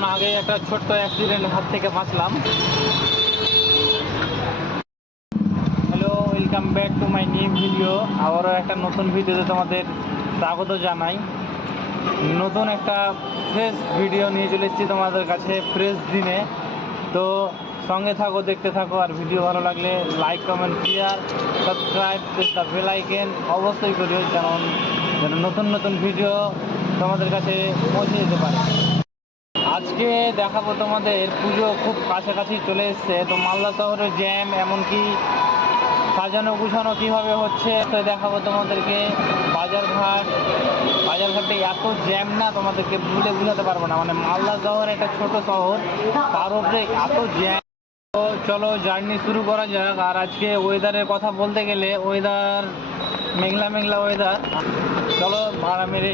কিছুক্ষণ আগে একটা ছোট্ট অ্যাক্সিডেন্ট হাত থেকে বাঁচলাম। Hello welcome back to my new video আবারও একটা নতুন ভিডিওতে তোমাদের স্বাগত জানাই। নতুন একটা ফ্রেশ ভিডিও নিয়ে চলে এসেছি তোমাদের কাছে ফ্রেশ দিনে। তো সঙ্গে থাকো, দেখতে থাকো, আর ভিডিও ভালো লাগলে like comment share subscribe bell icon অবশ্যই করিও কারণ নতুন নতুন ভিডিও তোমাদের কাছে পৌঁছে যেতে পারে। আজকে দেখাবো তোমাদের পুজো খুব কাছাকাছি চলে এসছে। তো মালদা শহরে জ্যাম এমনকি সাজানো গুছানো কীভাবে হচ্ছে, তো দেখাবো তোমাদেরকে। বাজারঘাট, বাজারঘাটে এত জ্যাম না, তোমাদেরকে ভুলে বুঝাতে পারব না। মানে মালদা শহর একটা ছোট শহর, তার উপরে এত জ্যাম তো চলো জার্নি শুরু করা যাক। আর আজকে ওয়েদারের কথা বলতে গেলে ওয়েদার মেঘলা মেঘলা ওয়েদার চলো ভাড়া মেরে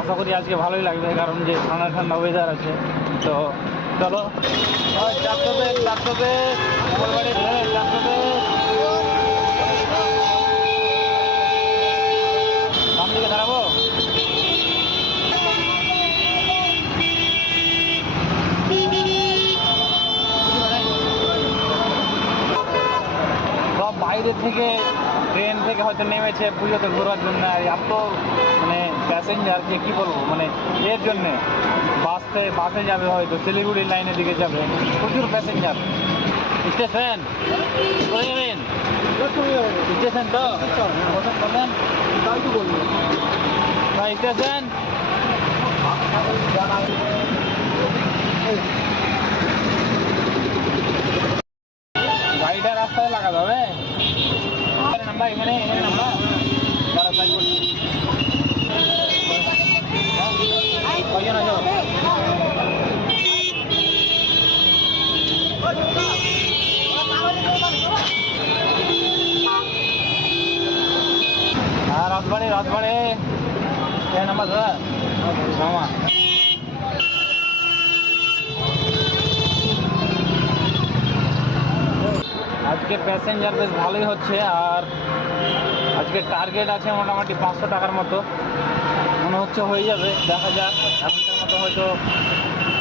আশা করি আজকে ভালোই লাগবে, কারণ যে ঠান্ডা ঠান্ডা ওয়েদার আছে। তো চলো। সব থেকে ট্রেন থেকে হয়তো নেমেছে পুজোতে ঘোরার জন্য, আর এত মানে প্যাসেঞ্জারকে কি বলব? মানে এর জন্যে বাসে বাসে যাবে হয়তো শিলিগুড়ি লাইনের দিকে যাবে। প্রচুর প্যাসেঞ্জার স্টেশন স্টেশন তো? স্টেশন গাড়িটা রাস্তায় লাগাতে হবে এখানে নাম্বার এখানে এখানে নাম্বার দাঁড়া সাইড করছি কয়জন আছো হ্যাঁ রাজবাড়ি রাজবাড়ি এখানে নাম্বার দাদা মামা আজকে প্যাসেঞ্জার বেশ ভালোই হচ্ছে আর আজকে টার্গেট আছে মোটামুটি পাঁচশো টাকার মতো। মনে হচ্ছে হয়ে যাবে, দেখা যাক। এখনকার মতো হয়তো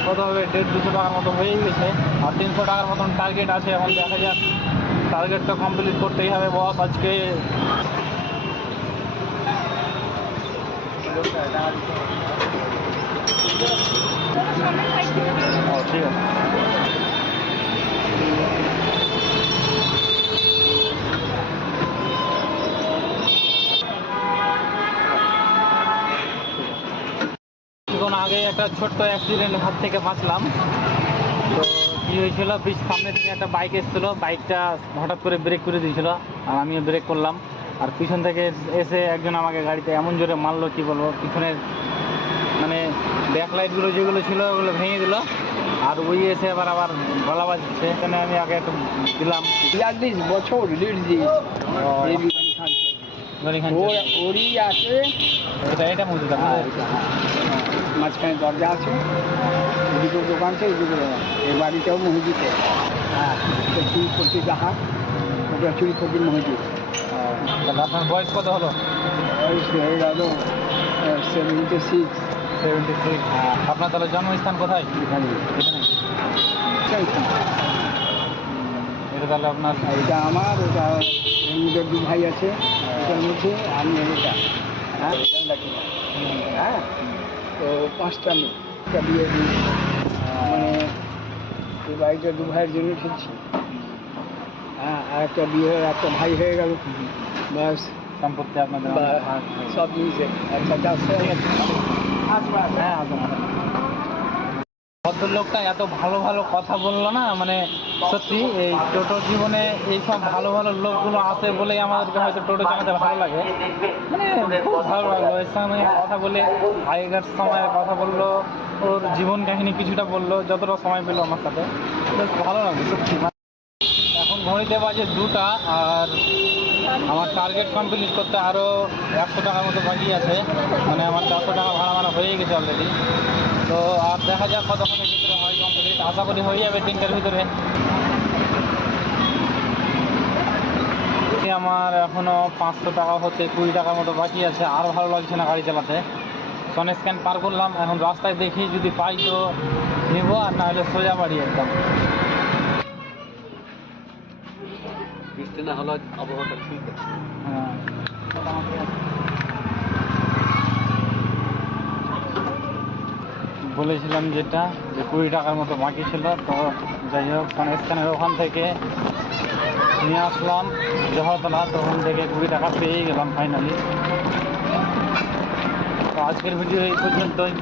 কত হবে? দেড় দুশো টাকার মতো হয়েই গেছে। আর তিনশো টাকার মতন টার্গেট আছে, এখন দেখা যাক। টার্গেটটা কমপ্লিট করতেই হবে বস আজকে। ঠিক আছে কিছুক্ষণ আগে একটা ছোট্ট অ্যাক্সিডেন্ট হাত থেকে বাঁচলাম। তো কী হয়েছিল বেশ সামনে থেকে একটা বাইক এসেছিল বাইকটা হঠাৎ করে ব্রেক করে দিয়েছিল আর আমিও ব্রেক করলাম। আর পিছন থেকে এসে একজন আমাকে গাড়িতে এমন জোরে মারলো কি বলব পিছনের মানে ব্যাক লাইটগুলো যেগুলো ছিল ওগুলো ভেঙে দিল। আর ওই এসে এবার আবার গলা বাজছে। এখানে আমি আগে একটু দিলাম। বিয়াল্লিশ বছর লিড দিয়েছে। ওরই আছে। এটা এটা মজুদ হ্যাঁ, হ্যাঁ। মাঝখানে দরজা আছে। দোকান আছে এদিকে এই বাড়িটাও মসজিদে। হ্যাঁ। ওটা মসজিদ। তাহলে আপনার বয়স কত হলো? বয়স হয়ে গেল সেভেন্টি সিক্স সেভেন্টি সিক্স আপনার তাহলে জন্মস্থান কোথায়? এখানে। এখানে। এটা তাহলে আপনার এটা আমার ওটা এমনিতে দু ভাই আছে এটার মধ্যে আমি এটা। হ্যাঁ? হ্যাঁ? তো পাঁচটা মেয়ে একটা বিয়ে মানে এই বাড়িটা দু ভাইয়ের জন্য খেলছি। হ্যাঁ আর একটা বিয়ে একটা ভাই হয়ে গেল। ব্যাস। সম্পত্তি আপনাদের সব জিনিসে চারশো হ্যাঁ আসুন। ভদ্রলোকটা এত ভালো ভালো কথা বলল না মানে সত্যি এই টোটো জীবনে এইসব ভালো ভালো লোকগুলো আসে বলেই আমাদেরকে হয়তো টোটো চালাতে ভালো লাগে। মানে খুব ভালো লাগল এর সঙ্গে কথা বলে আগেকার সময়ের কথা বলল, ওর জীবন কাহিনী কিছুটা বলল, যতটা সময় পেল আমার সাথে। ভালো লাগল, সত্যি। এখন ঘড়িতে বাজে দুটা, আর আমার টার্গেট কমপ্লিট করতে আরও একশো টাকার মতো বাকি আছে। মানে আমার চারশো টাকা ভাড়া ভাড়া হয়ে গেছে অলরেডি তো আর দেখা যাক কতক্ষণের ভিতরে হয় কমপ্লিট আশা করি হয়ে যাবে তিনটার ভিতরে। আমার এখনও পাঁচশো টাকা হচ্ছে কুড়ি টাকার মতো বাকি আছে আর ভালো লাগছে না গাড়ি চালাতে। সনে স্ক্যান পার করলাম এখন রাস্তায় দেখি যদি পাই তো নেব আর না হলে সোজা বাড়ি একদম। বৃষ্টি না হলে আবহাওয়াটা ঠিক আছে হ্যাঁ মোটামুটি আছে। বলেছিলাম যেটা, যে কুড়ি টাকার মতো বাকি ছিল, তো যাই হোক স্ক্যানের ওখান থেকে নিয়ে আসলাম, জহরতলা, তো ওখান থেকে কুড়ি টাকা পেয়ে গেলাম ফাইনালি তো আজকের ভিডিও এই পর্যন্তই।